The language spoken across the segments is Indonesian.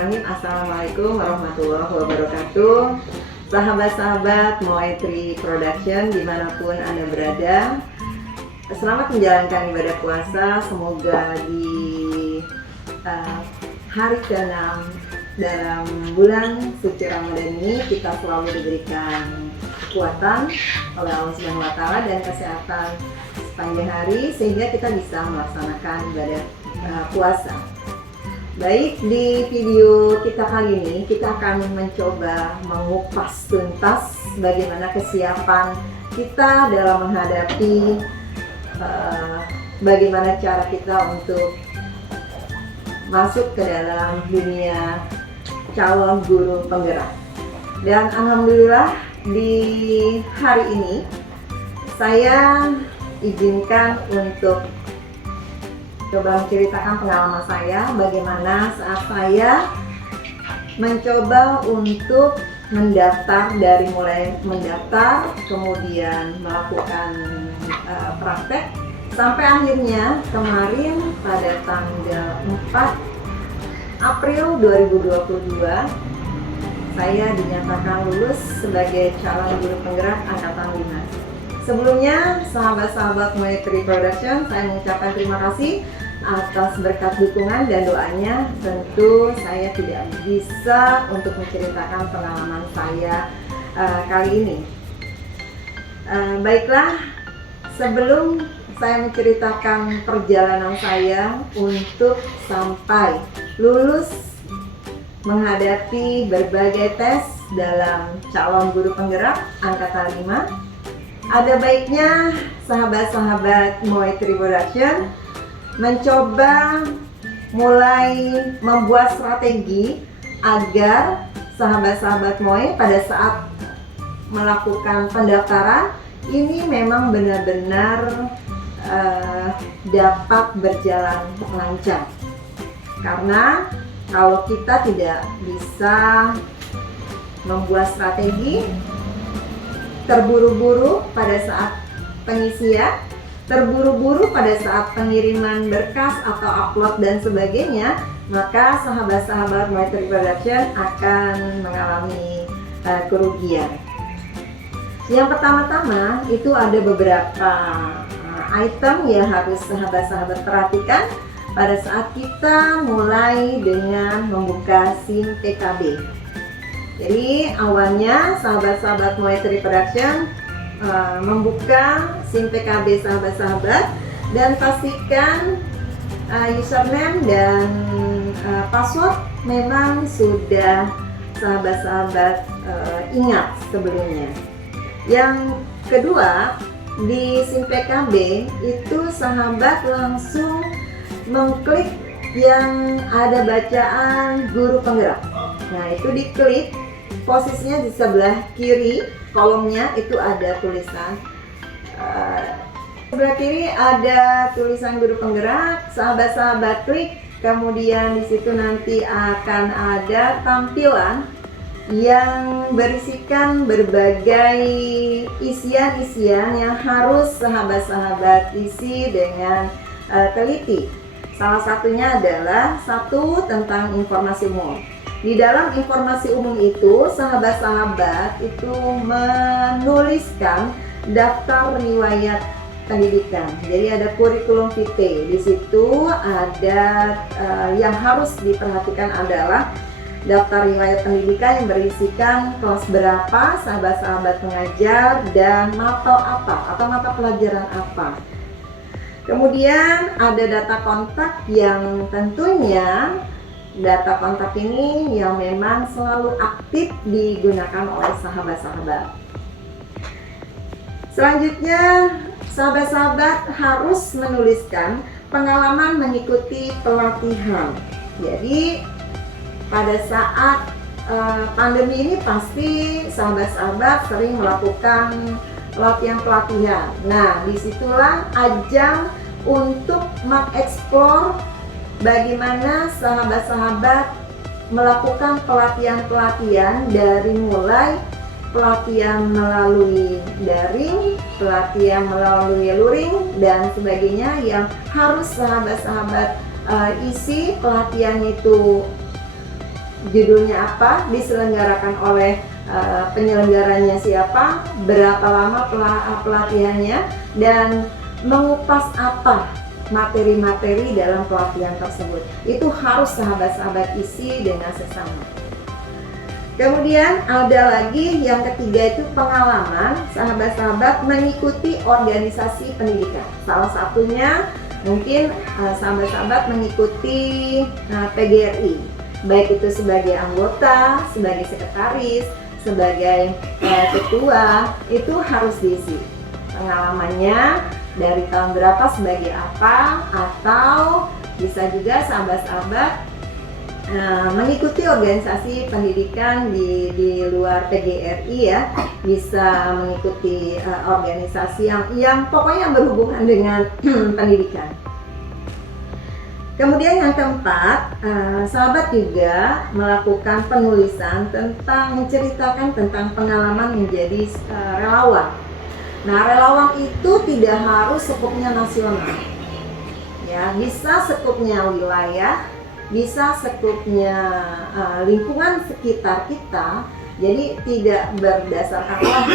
Bismillahirrahmanirrahim. Assalamualaikum warahmatullahi wabarakatuh. Sahabat-sahabat Moetri Production dimanapun Anda berada, selamat menjalankan ibadah puasa. Semoga di hari ke-6 dalam bulan suci Ramadan ini kita selalu diberikan kekuatan oleh Allah Subhanahu wa Ta'ala dan kesehatan sepanjang hari sehingga kita bisa melaksanakan ibadah puasa. Baik, di video kita kali ini kita akan mencoba mengupas tuntas bagaimana kesiapan kita dalam menghadapi bagaimana cara kita untuk masuk ke dalam dunia calon guru penggerak. Dan alhamdulillah di hari ini saya izinkan untuk coba menceritakan pengalaman saya bagaimana saat saya mencoba untuk mendaftar, dari mulai mendaftar kemudian melakukan praktek sampai akhirnya kemarin pada tanggal 4 April 2022 saya dinyatakan lulus sebagai calon guru penggerak angkatan 5. Sebelumnya, sahabat-sahabat Moetri Production, saya mengucapkan terima kasih atas berkat dukungan dan doanya. Tentu saya tidak bisa untuk menceritakan pengalaman saya kali ini. Baiklah, sebelum saya menceritakan perjalanan saya untuk sampai lulus menghadapi berbagai tes dalam calon guru penggerak angkatan 5, ada baiknya sahabat-sahabat Moetri Production mencoba mulai membuat strategi agar sahabat-sahabat Moe pada saat melakukan pendaftaran ini memang benar-benar dapat berjalan lancar. Karena kalau kita tidak bisa membuat strategi, terburu-buru pada saat pengisian, terburu-buru pada saat pengiriman berkas atau upload dan sebagainya, maka sahabat-sahabat Moetri Production akan mengalami kerugian. Yang pertama-tama itu ada beberapa item yang harus sahabat-sahabat perhatikan pada saat kita mulai dengan membuka SIM PKB. Jadi awalnya sahabat-sahabat Moetri Production membuka SIM PKB sahabat-sahabat dan pastikan username dan password memang sudah sahabat-sahabat ingat sebelumnya. Yang kedua, di SIM PKB itu sahabat langsung mengklik yang ada bacaan guru penggerak. Nah, itu diklik, posisinya di sebelah kiri kolomnya itu ada tulisan sebelah kiri ada tulisan guru penggerak. Sahabat-sahabat klik, kemudian di situ nanti akan ada tampilan yang berisikan berbagai isian-isian yang harus sahabat-sahabat isi dengan teliti. Salah satunya adalah satu tentang informasi umum. Di dalam informasi umum itu, sahabat-sahabat itu menuliskan daftar riwayat pendidikan. Jadi ada kurikulum vitae. Di situ ada yang harus diperhatikan adalah daftar riwayat pendidikan yang berisikan kelas berapa sahabat-sahabat mengajar dan mata apa atau mata pelajaran apa. Kemudian ada data kontak yang tentunya data kontak ini yang memang selalu aktif digunakan oleh sahabat-sahabat. Selanjutnya, sahabat-sahabat harus menuliskan pengalaman mengikuti pelatihan. Jadi, pada saat pandemi ini pasti sahabat-sahabat sering melakukan pelatihan-pelatihan. Nah, disitulah ajang untuk mengeksplor bagaimana sahabat-sahabat melakukan pelatihan-pelatihan dari mulai pelatihan melalui daring, pelatihan melalui luring, dan sebagainya yang harus sahabat-sahabat isi pelatihan itu judulnya apa, diselenggarakan oleh penyelenggaranya siapa, berapa lama pelatihannya, dan mengupas apa materi-materi dalam pelatihan tersebut. Itu harus sahabat-sahabat isi dengan sesama. Kemudian ada lagi yang ketiga, itu pengalaman sahabat-sahabat mengikuti organisasi pendidikan. Salah satunya mungkin sahabat-sahabat mengikuti PGRI, baik itu sebagai anggota, sebagai sekretaris, sebagai ketua, itu harus diisi pengalamannya dari tahun berapa, sebagai apa, atau bisa juga sahabat-sahabat mengikuti organisasi pendidikan di luar PGRI ya, bisa mengikuti organisasi yang pokoknya berhubungan dengan pendidikan. Kemudian yang keempat, sahabat juga melakukan penulisan menceritakan tentang pengalaman menjadi relawan. Nah, relawan itu tidak harus sekupnya nasional, ya, bisa sekupnya wilayah, bisa sekupnya lingkungan sekitar kita. Jadi tidak berdasarkan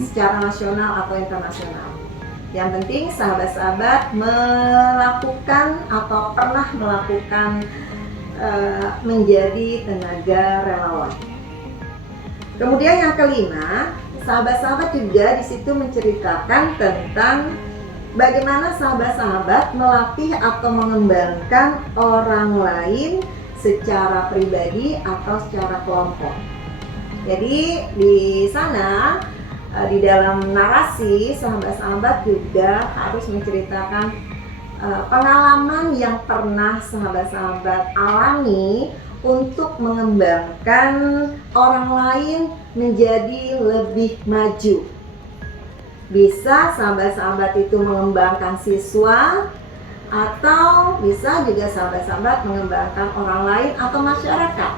secara nasional atau internasional. Yang penting sahabat-sahabat melakukan atau pernah melakukan menjadi tenaga relawan. Kemudian yang kelima, sahabat-sahabat juga di situ menceritakan tentang bagaimana sahabat-sahabat melatih atau mengembangkan orang lain secara pribadi atau secara kelompok. Jadi di sana, di dalam narasi, sahabat-sahabat juga harus menceritakan pengalaman yang pernah sahabat-sahabat alami untuk mengembangkan orang lain menjadi lebih maju. Bisa sahabat-sahabat itu mengembangkan siswa, atau bisa juga sahabat-sahabat mengembangkan orang lain atau masyarakat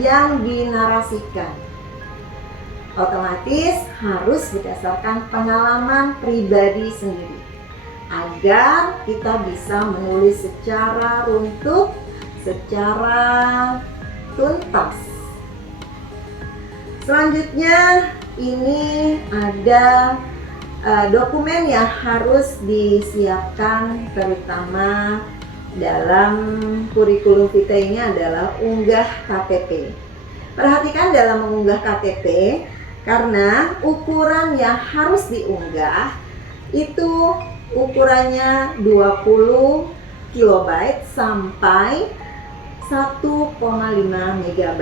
yang dinarasikan. Otomatis harus berdasarkan pengalaman pribadi sendiri, agar kita bisa menulis secara runtut, secara tuntas. Selanjutnya ini ada dokumen yang harus disiapkan, terutama dalam kurikulum kita ini adalah unggah KTP. Perhatikan dalam mengunggah KTP, karena ukuran yang harus diunggah itu ukurannya 20 KB sampai 1,5 MB.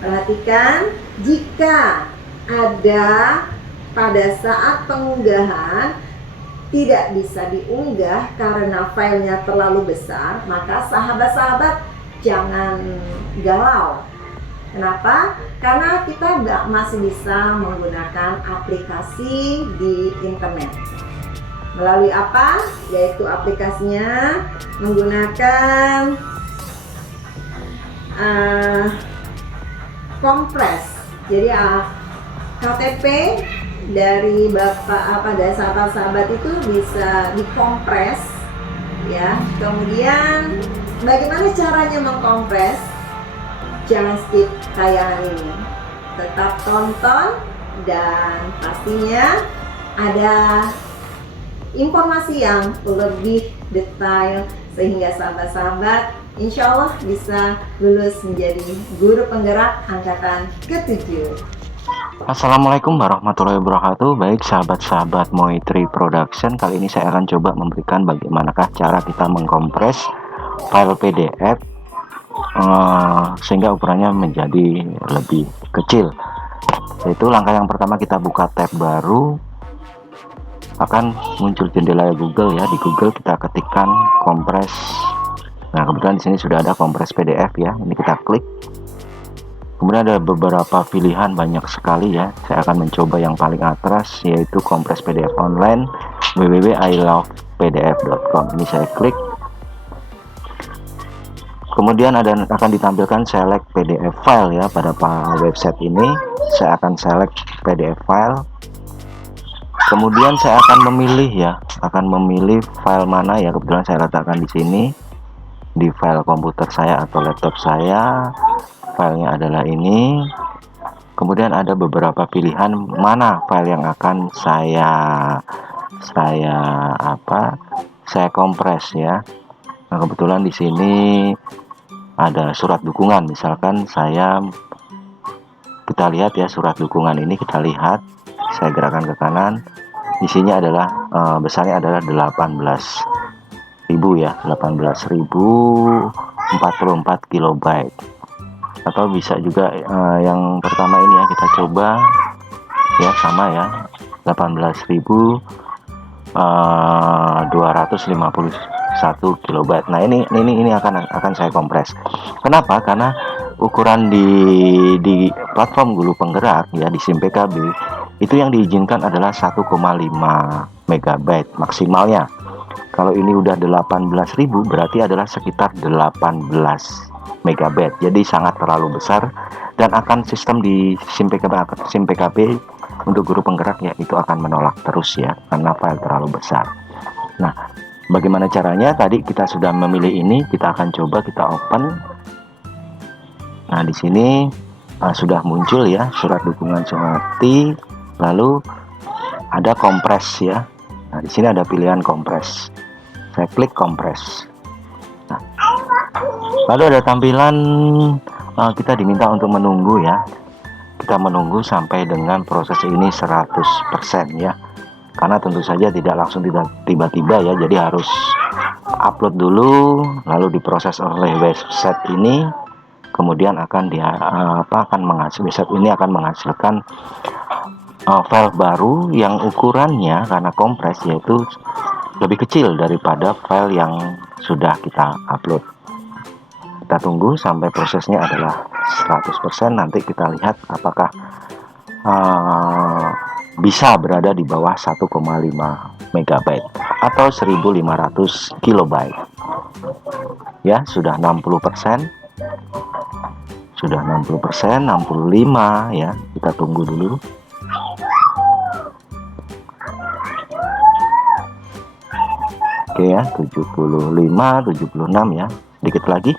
Perhatikan, jika ada pada saat pengunggahan tidak bisa diunggah karena filenya terlalu besar, maka sahabat-sahabat jangan galau. Kenapa? Karena kita masih bisa menggunakan aplikasi di internet. Melalui apa? Yaitu aplikasinya menggunakan kompres. Jadi KTP dari dari sahabat-sahabat itu bisa dikompres, ya. Kemudian bagaimana caranya mengkompres? Jangan skip tayangan ini, tetap tonton, dan pastinya ada informasi yang lebih detail sehingga sahabat-sahabat insya Allah bisa lulus menjadi guru penggerak angkatan ke-7. Assalamualaikum warahmatullahi wabarakatuh. Baik sahabat-sahabat Moitri Production, kali ini saya akan coba memberikan bagaimanakah cara kita mengkompres file PDF sehingga ukurannya menjadi lebih kecil. Yaitu langkah yang pertama, kita buka tab baru, akan muncul jendela Google ya. Di Google kita ketikkan kompres. Nah, kebetulan di sini sudah ada kompres PDF ya. Ini kita klik. Kemudian ada beberapa pilihan, banyak sekali ya. Saya akan mencoba yang paling atas, yaitu kompres PDF online www.ilovepdf.com. Ini saya klik. Kemudian akan ditampilkan select PDF file ya. Pada website ini saya akan select PDF file. Kemudian saya akan memilih ya, file mana ya. Kebetulan saya letakkan di sini. di file komputer saya atau laptop saya. Filenya adalah ini. Kemudian ada beberapa pilihan mana file yang akan saya kompres ya. Nah, kebetulan di sini ada surat dukungan. Misalkan kita lihat ya, surat dukungan ini kita lihat. Saya gerakkan ke kanan. Di sini adalah besarnya adalah 18.000 ya, 18.044 kilobyte. Atau bisa juga yang pertama ini ya, kita coba ya, sama ya, 18.251 kilobyte. Nah, ini akan saya kompres. Kenapa? Karena ukuran di platform Gulu Penggerak ya, di SIM PKB itu yang diizinkan adalah 1,5 megabyte maksimalnya. Kalau ini udah 18.000 berarti adalah sekitar 18 megabyte. Jadi sangat terlalu besar, dan akan sistem di SIM PKB untuk Guru Penggerak ya, itu akan menolak terus ya, karena file terlalu besar. Nah, bagaimana caranya? Tadi kita sudah memilih ini, kita akan coba kita open. Nah, di sini sudah muncul ya surat dukungan Sumati, lalu ada kompres ya. Nah, di sini ada pilihan kompres. Saya klik kompres. Nah, lalu ada tampilan kita diminta untuk menunggu ya. Kita menunggu sampai dengan proses ini 100% ya. Karena tentu saja tidak langsung tiba-tiba ya, jadi harus upload dulu, lalu diproses oleh website ini, kemudian website ini akan menghasilkan file baru yang ukurannya karena kompres yaitu lebih kecil daripada file yang sudah kita upload. Kita tunggu sampai prosesnya adalah 100%, nanti kita lihat apakah bisa berada di bawah 1,5 megabyte atau 1500 kilobyte ya. Sudah 60%, sudah 60%, 65 ya, kita tunggu dulu. Oke ya, 75, 76 ya, sedikit lagi.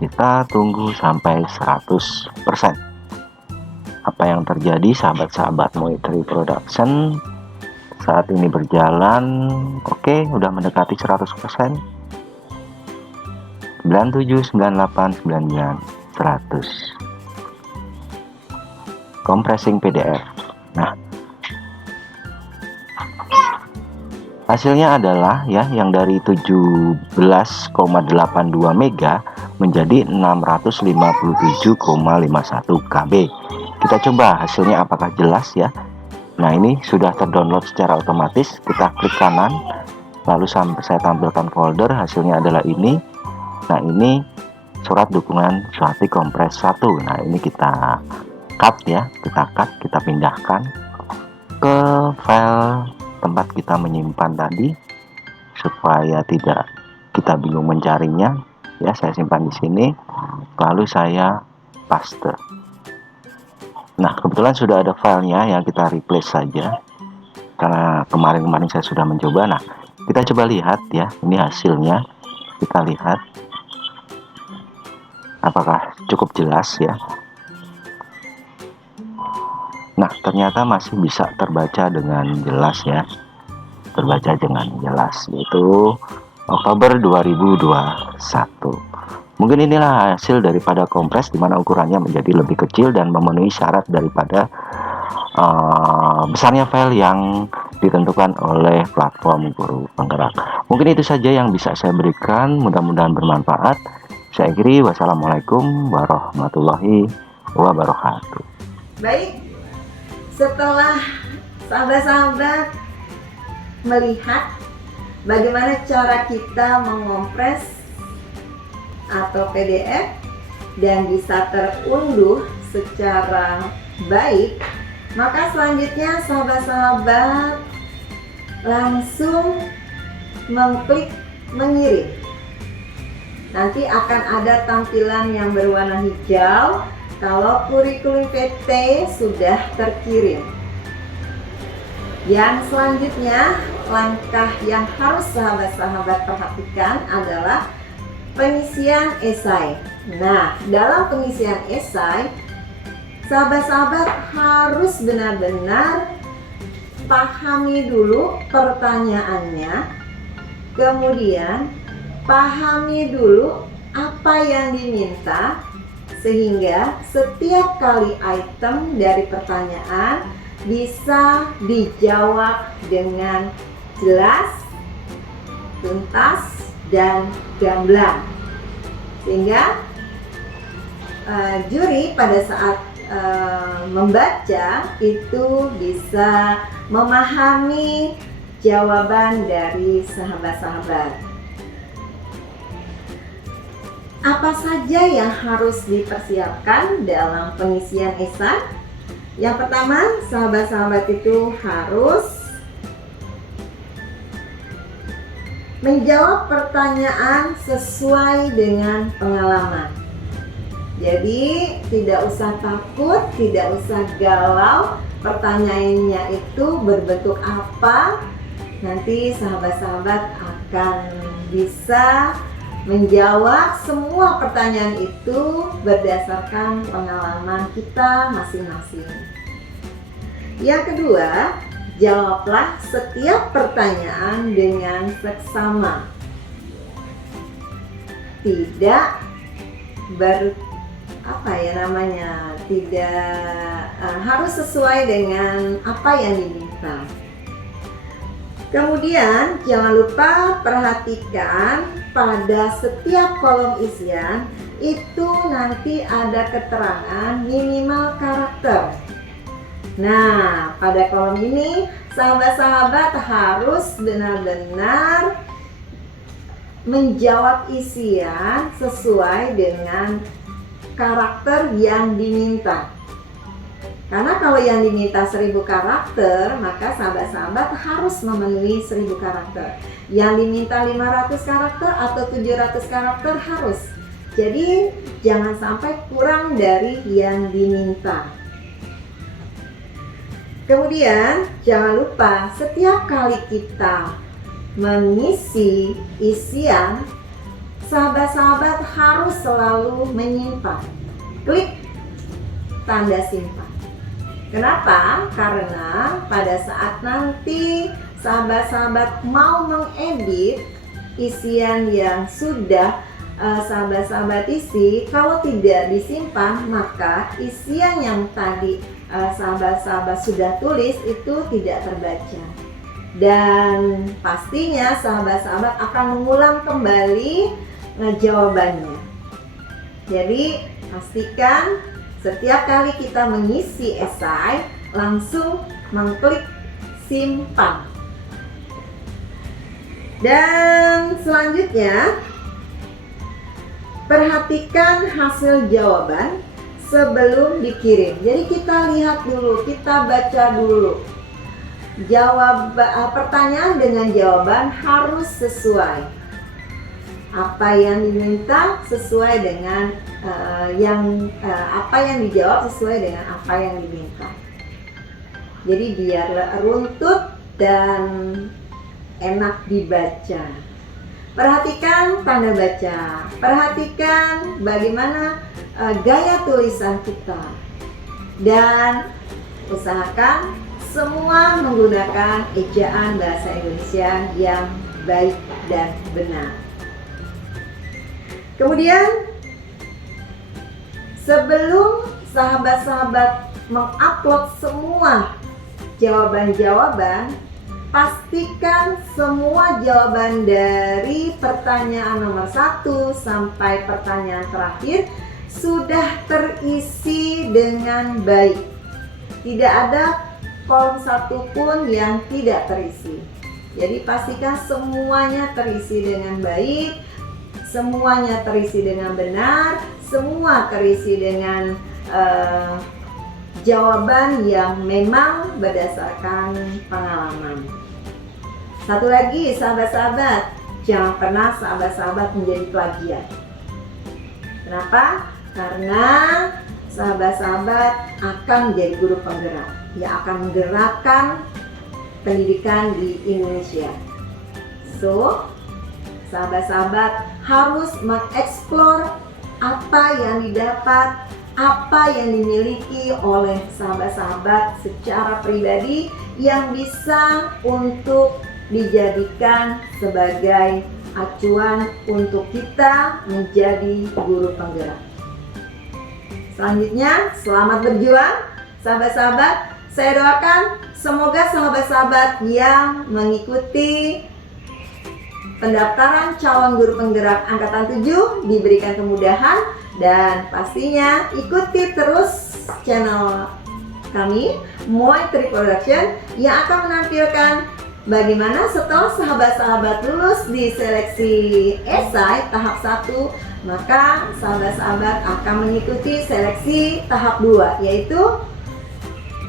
Kita tunggu sampai 100%. Apa yang terjadi sahabat-sahabat Moitri Production saat ini berjalan? Oke, udah mendekati 100%. 97, 98, 99, 100. Compressing PDF. Nah, hasilnya adalah ya, yang dari 17,82 mega menjadi 657,51 KB. Kita coba hasilnya apakah jelas ya. Nah, ini sudah terdownload secara otomatis. Kita klik kanan, lalu sampai saya tampilkan folder, hasilnya adalah ini. Nah, ini surat dukungan Sumati kompres 1. Nah, ini kita cut ya, kita pindahkan ke file tempat kita menyimpan tadi supaya tidak kita bingung mencarinya ya. Saya simpan di sini, lalu saya paste. Nah, kebetulan sudah ada filenya, yang kita replace saja karena kemarin saya sudah mencoba. Nah, kita coba lihat ya, ini hasilnya. Kita lihat apakah cukup jelas ya. Nah, ternyata masih bisa terbaca dengan jelas ya, terbaca dengan jelas, yaitu Oktober 2021. Mungkin inilah hasil daripada kompres, di mana ukurannya menjadi lebih kecil dan memenuhi syarat daripada besarnya file yang ditentukan oleh platform Guru Penggerak. Mungkin itu saja yang bisa saya berikan, mudah-mudahan bermanfaat. Saya akhiri, wassalamualaikum warahmatullahi wabarakatuh. Baik, setelah sahabat-sahabat melihat bagaimana cara kita mengompres atau PDF dan bisa terunduh secara baik, maka selanjutnya sahabat-sahabat langsung mengklik mengirim. Nanti akan ada tampilan yang berwarna hijau kalau kurikulum PT sudah terkirim. Yang selanjutnya, langkah yang harus sahabat-sahabat perhatikan adalah pengisian esai. Nah, dalam pengisian esai, sahabat-sahabat harus benar-benar pahami dulu pertanyaannya, kemudian pahami dulu apa yang diminta, sehingga setiap kali item dari pertanyaan bisa dijawab dengan jelas, tuntas, dan gamblang, sehingga juri pada saat membaca itu bisa memahami jawaban dari sahabat-sahabat. Apa saja yang harus dipersiapkan dalam pengisian esai? Yang pertama, sahabat-sahabat itu harus menjawab pertanyaan sesuai dengan pengalaman. Jadi tidak usah takut, tidak usah galau. Pertanyaannya itu berbentuk apa, nanti sahabat-sahabat akan bisa menjawab semua pertanyaan itu berdasarkan pengalaman kita masing-masing. Yang kedua, jawablah setiap pertanyaan dengan seksama. Tidak harus sesuai dengan apa yang diminta. Kemudian jangan lupa perhatikan pada setiap kolom isian itu nanti ada keterangan minimal karakter. Nah, pada kolom ini sahabat-sahabat harus benar-benar menjawab isian sesuai dengan karakter yang diminta. Karena kalau yang diminta 1000 karakter, maka sahabat-sahabat harus memenuhi 1000 karakter. Yang diminta 500 karakter atau 700 karakter harus. Jadi jangan sampai kurang dari yang diminta. Kemudian jangan lupa setiap kali kita mengisi isian, sahabat-sahabat harus selalu menyimpan. Klik tanda simpan. Kenapa? Karena pada saat nanti sahabat-sahabat mau mengedit isian yang sudah sahabat-sahabat isi, kalau tidak disimpan, maka isian yang tadi sahabat-sahabat sudah tulis itu tidak terbaca. Dan pastinya sahabat-sahabat akan mengulang kembali jawabannya. Jadi pastikan setiap kali kita mengisi esai, langsung mengklik simpan. Dan selanjutnya, perhatikan hasil jawaban sebelum dikirim. Jadi kita lihat dulu, kita baca dulu. Pertanyaan dengan jawaban harus sesuai. Apa yang diminta sesuai dengan apa yang dijawab sesuai dengan apa yang diminta. Jadi biar runtut dan enak dibaca. Perhatikan tanda baca, perhatikan bagaimana gaya tulisan kita, dan usahakan semua menggunakan ejaan bahasa Indonesia yang baik dan benar. Kemudian sebelum sahabat-sahabat mengupload semua jawaban-jawaban, pastikan semua jawaban dari pertanyaan nomor 1 sampai pertanyaan terakhir sudah terisi dengan baik. Tidak ada kolom satu pun yang tidak terisi. Jadi pastikan semuanya terisi dengan baik, semuanya terisi dengan benar, semua terisi dengan jawaban yang memang berdasarkan pengalaman. Satu lagi sahabat-sahabat, jangan pernah sahabat-sahabat menjadi plagiat. Kenapa? Karena sahabat-sahabat akan menjadi guru penggerak, yang akan menggerakkan pendidikan di Indonesia. So, sahabat-sahabat harus mengeksplor apa yang didapat, apa yang dimiliki oleh sahabat-sahabat secara pribadi yang bisa untuk dijadikan sebagai acuan untuk kita menjadi guru penggerak. Selanjutnya, selamat berjuang sahabat-sahabat. Saya doakan semoga sahabat-sahabat yang mengikuti pendaftaran calon guru penggerak angkatan 7 diberikan kemudahan, dan pastinya ikuti terus channel kami Moy3 Production yang akan menampilkan bagaimana setelah sahabat-sahabat lulus di seleksi esai tahap 1, maka sahabat-sahabat akan mengikuti seleksi tahap 2, yaitu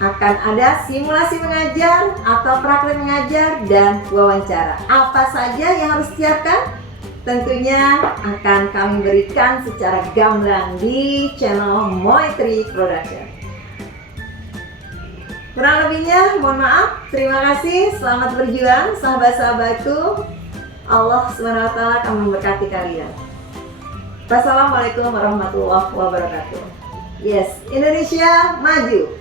akan ada simulasi mengajar atau praktek mengajar dan wawancara. Apa saja yang harus disiapkan? Tentunya akan kami berikan secara gamblang di channel Moy3 Production. Kurang lebihnya mohon maaf. Terima kasih. Selamat berjuang sahabat-sahabatku. Allah SWT akan memberkati kalian. Wassalamualaikum warahmatullahi wabarakatuh. Yes, Indonesia maju.